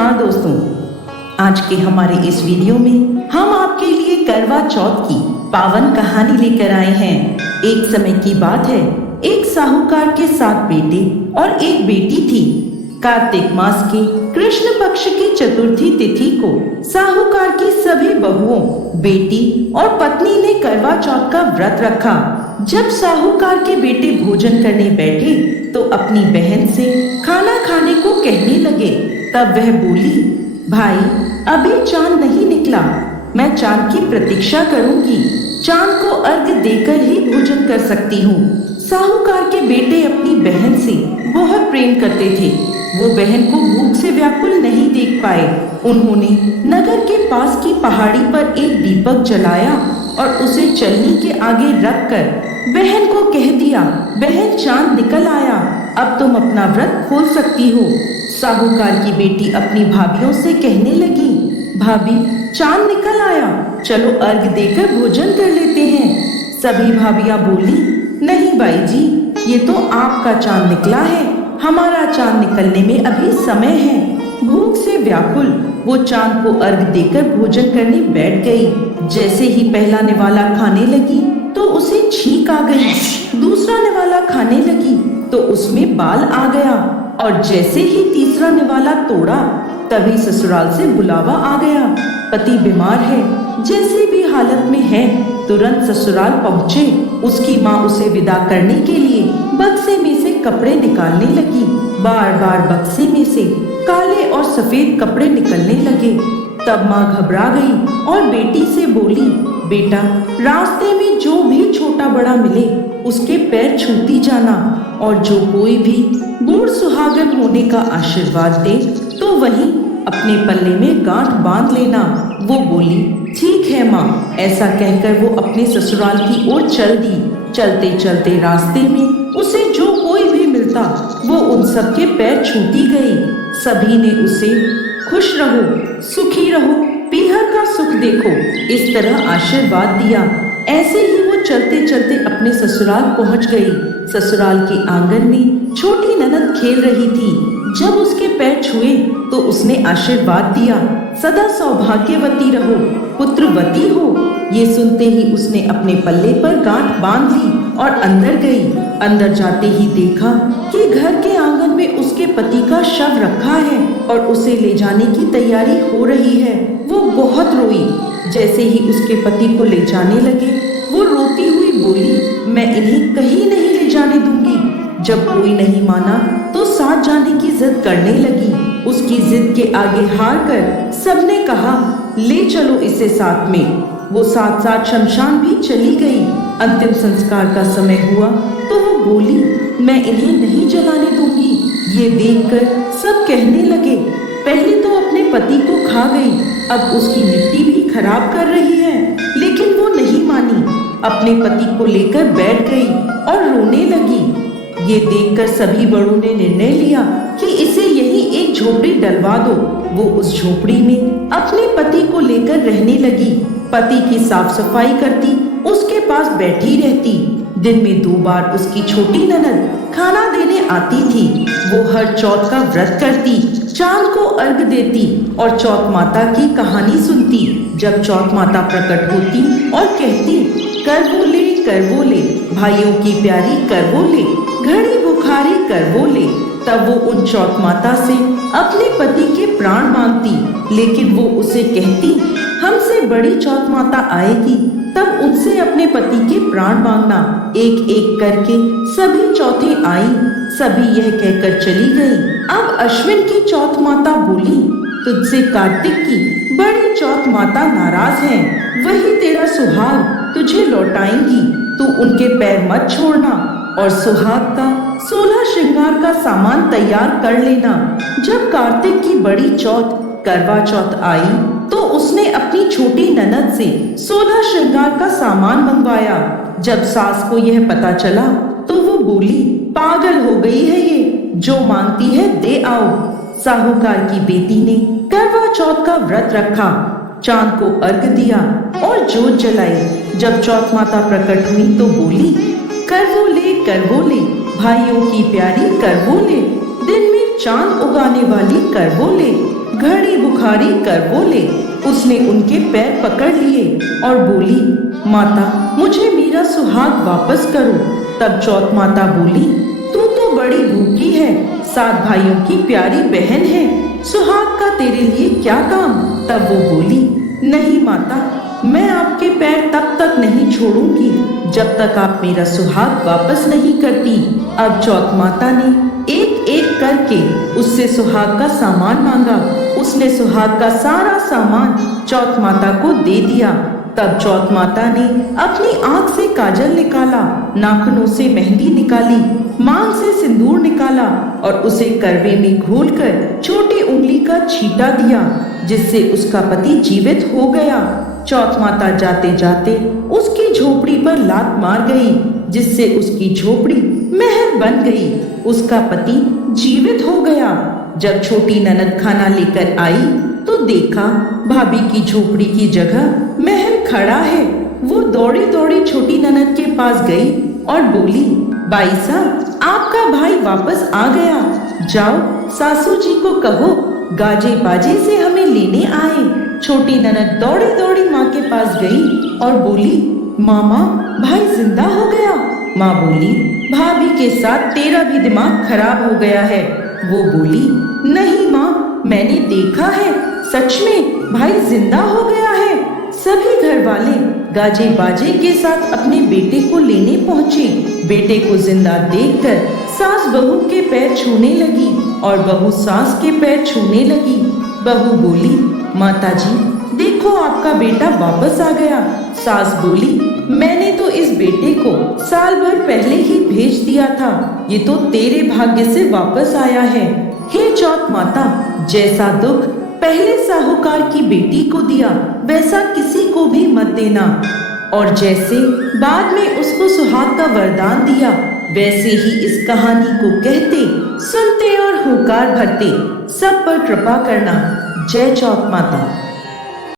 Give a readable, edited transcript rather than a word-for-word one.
नमस्कार दोस्तों, आज के हमारे इस वीडियो में हम आपके लिए करवा चौथ की पावन कहानी लेकर आए हैं। एक समय की बात है, एक साहूकार के 7 बेटे और एक बेटी थी। कार्तिक मास के कृष्ण पक्ष की चतुर्थी तिथि को साहूकार की सभी बहुओं, बेटी और पत्नी ने करवा चौथ का व्रत रखा। जब साहूकार के बेटे भोजन करने बैठे तो अपनी बहन से खाना खाने को कहने लगे। तब वह बोली, भाई अभी चांद नहीं निकला, मैं चांद की प्रतीक्षा करूंगी। चांद को अर्घ देकर ही भोजन कर सकती हूँ। साहूकार के बेटे अपनी बहन से बहुत प्रेम करते थे। वो बहन को भूख से व्याकुल नहीं देख पाए। उन्होंने नगर के पास की पहाड़ी पर एक दीपक जलाया और उसे चलनी के आगे रखकर बहन को कह दिया, बहन चांद निकल आया, अब तुम अपना व्रत खोल सकती हो। साहूकार की बेटी अपनी भाभियों से कहने लगी, भाभी चांद निकल आया, चलो अर्घ देकर भोजन कर लेते हैं। सभी भाभियां बोली, नहीं बाई जी, ये तो आपका चांद निकला है, हमारा चांद निकलने में अभी समय है। भूख से व्याकुल वो चांद को अर्घ देकर भोजन करने बैठ गई। जैसे ही पहला निवाला खाने लगी तो उसे छींक आ गई। दूसरा निवाला खाने लगी तो उसमें बाल आ गया और जैसे ही तीसरा निवाला तोड़ा तभी ससुराल से बुलावा आ गया। पति बीमार है, जैसी भी हालत में है, तुरंत ससुराल पहुँचे। उसकी माँ उसे विदा करने के लिए बक्से में से कपड़े निकालने लगी। बार बार बक्से में से काले और सफेद कपड़े निकलने लगे। तब माँ घबरा गई और बेटी से बोली, बेटा रास्ते में जो भी छोटा बड़ा मिले उसके पैर छूती जाना, और जो कोई भी बूढ़ सुहागन होने का आशीर्वाद दे तो वहीं अपने पल्ले में गांठ बांध लेना। वो बोली, ठीक है माँ। ऐसा कहकर वो अपने ससुराल की ओर चल दी। चलते चलते रास्ते में उसे जो कोई भी मिलता वो उन सब के पैर छूती गई। सभी ने उसे खुश रहो, सुखी रहो, पीहर का सुख देखो, इस तरह आशीर्वाद दिया। ऐसे ही वो चलते चलते अपने ससुराल पहुंच गई। ससुराल के आंगन में छोटी ननद खेल रही थी। जब उसके पैर छुए तो उसने आशीर्वाद दिया, सदा सौभाग्यवती रहो, पुत्रवती हो। ये सुनते ही उसने अपने पल्ले पर गांठ बांध ली और अंदर गई। अंदर जाते ही देखा कि घर के आंगन में उसके पति का शव रखा है और उसे ले जाने की तैयारी हो रही है। वो बहुत रोई। जैसे ही उसके पति को ले जाने लगे वो रोती हुई बोली, मैं इन्हें कहीं नहीं ले जाने दूंगी। जब कोई नहीं माना तो साथ जाने की जिद करने लगी। उसकी जिद के आगे हार कर सबने कहा, ले चलो इसे साथ में। वो साथ साथ शमशान भी चली गई। अंतिम संस्कार का समय हुआ तो वो बोली, मैं इन्हें नहीं जलाने दूंगी। ये देखकर सब कहने लगे, पहले तो अपने पति को खा गई, अब उसकी मिट्टी भी खराब कर रही है। लेकिन वो नहीं मानी, अपने पति को लेकर बैठ गई और रोने लगी। ये देखकर सभी बड़ों ने निर्णय लिया कि इसे यहीं एक झोपड़ी डलवा दो। वो उस झोपड़ी में अपने पति को लेकर रहने लगी। पति की साफ सफाई करती, उसके पास बैठी रहती। दिन में 2 बार उसकी छोटी ननद खाना देने आती थी। वो हर चौथ का व्रत करती, चांद को अर्घ देती और चौथ माता की कहानी सुनती। जब चौथ माता प्रकट होती और कहती, कर वो ले, भाइयों की प्यारी कर वो ले, घड़ी बुखारी कर वो ले, तब वो उन चौथ माता से अपने पति के प्राण मांगती। लेकिन वो उसे कहती, हमसे बड़ी चौथ माता आएगी, तब उनसे अपने पति के प्राण मांगना। एक एक करके सभी चौथें आई। सभी यह कहकर चली गई। अब अश्विन की चौथ माता बोली, तुझसे कार्तिक की बड़ी चौथ माता नाराज है, वही तेरा सुहाग तुझे लौटाएंगी। तू उनके पैर मत छोड़ना और सुहाग का 16 श्रृंगार का सामान तैयार कर लेना। जब कार्तिक की बड़ी चौथ करवा चौथ आई तो उसने अपनी छोटी ननद से 16 श्रृंगार का सामान मंगवाया। जब सास को यह पता चला तो वो बोली, पागल हो गई है ये, जो मांगती है दे आओ। साहूकार की बेटी ने करवा चौथ का व्रत रखा, चांद को अर्घ दिया और जोत जलाई। जब चौथ माता प्रकट हुई तो बोली, कर वो ले, भाइयों की प्यारी कर वो ले, दिन में चांद उगाने वाली कर वो ले, घड़ी बुखारी कर बोले। उसने उनके पैर पकड़ लिए और बोली, माता मुझे मेरा सुहाग वापस करो। तब चौथ माता बोली, तू तो बड़ी भूखी है, 7 भाइयों की प्यारी बहन है, सुहाग का तेरे लिए क्या काम। तब वो बोली, नहीं माता, मैं आपके पैर तब तक नहीं छोड़ूंगी जब तक आप मेरा सुहाग वापस नहीं करती। अब चौथ माता ने एक एक करके उससे सुहाग का सामान मांगा। उसने सुहाग का सारा सामान चौथ माता को दे दिया। तब चौथ माता ने अपनी आंख से काजल निकाला, नाखूनों से मेहंदी निकाली, मांग से सिंदूर निकाला और उसे करवे में घोलकर छोटी उंगली का छींटा दिया, जिससे उसका पति जीवित हो गया। चौथ माता जाते जाते उसकी झोपड़ी पर लात मार गई, जिससे उसकी झोपड़ी महल बन गई। उसका पति जीवित हो गया। जब छोटी ननद खाना लेकर आई तो देखा भाभी की झोपड़ी की जगह महल खड़ा है। वो दौड़ी दौड़ी छोटी ननद के पास गई और बोली, बाई साहब, आपका भाई वापस आ गया, जाओ सासू जी को कहो गाजे बाजे से हमें लेने आए। छोटी ननद दौड़ी दौड़ी माँ के पास गई और बोली, मामा भाई जिंदा हो गया। माँ बोली, भाभी के साथ तेरा भी दिमाग खराब हो गया है। वो बोली, नहीं माँ, मैंने देखा है, सच में भाई जिंदा हो गया है। सभी घर वाले गाजे बाजे के साथ अपने बेटे को लेने पहुँचे। बेटे को जिंदा देखकर सास बहू के पैर छूने लगी और बहू सास के पैर छूने लगी। बहू बोली, माताजी देखो आपका बेटा वापस आ गया। सास बोली, मैंने तो इस बेटे को साल भर पहले ही भेज दिया था, ये तो तेरे भाग्य से वापस आया है। हे चौथ माता, जैसा दुख पहले साहूकार की बेटी को दिया वैसा किसी को भी मत देना, और जैसे बाद में उसको सुहाग का वरदान दिया वैसे ही इस कहानी को कहते, सुनते और हुंकार भरते सब पर कृपा करना। जय चौथ माता।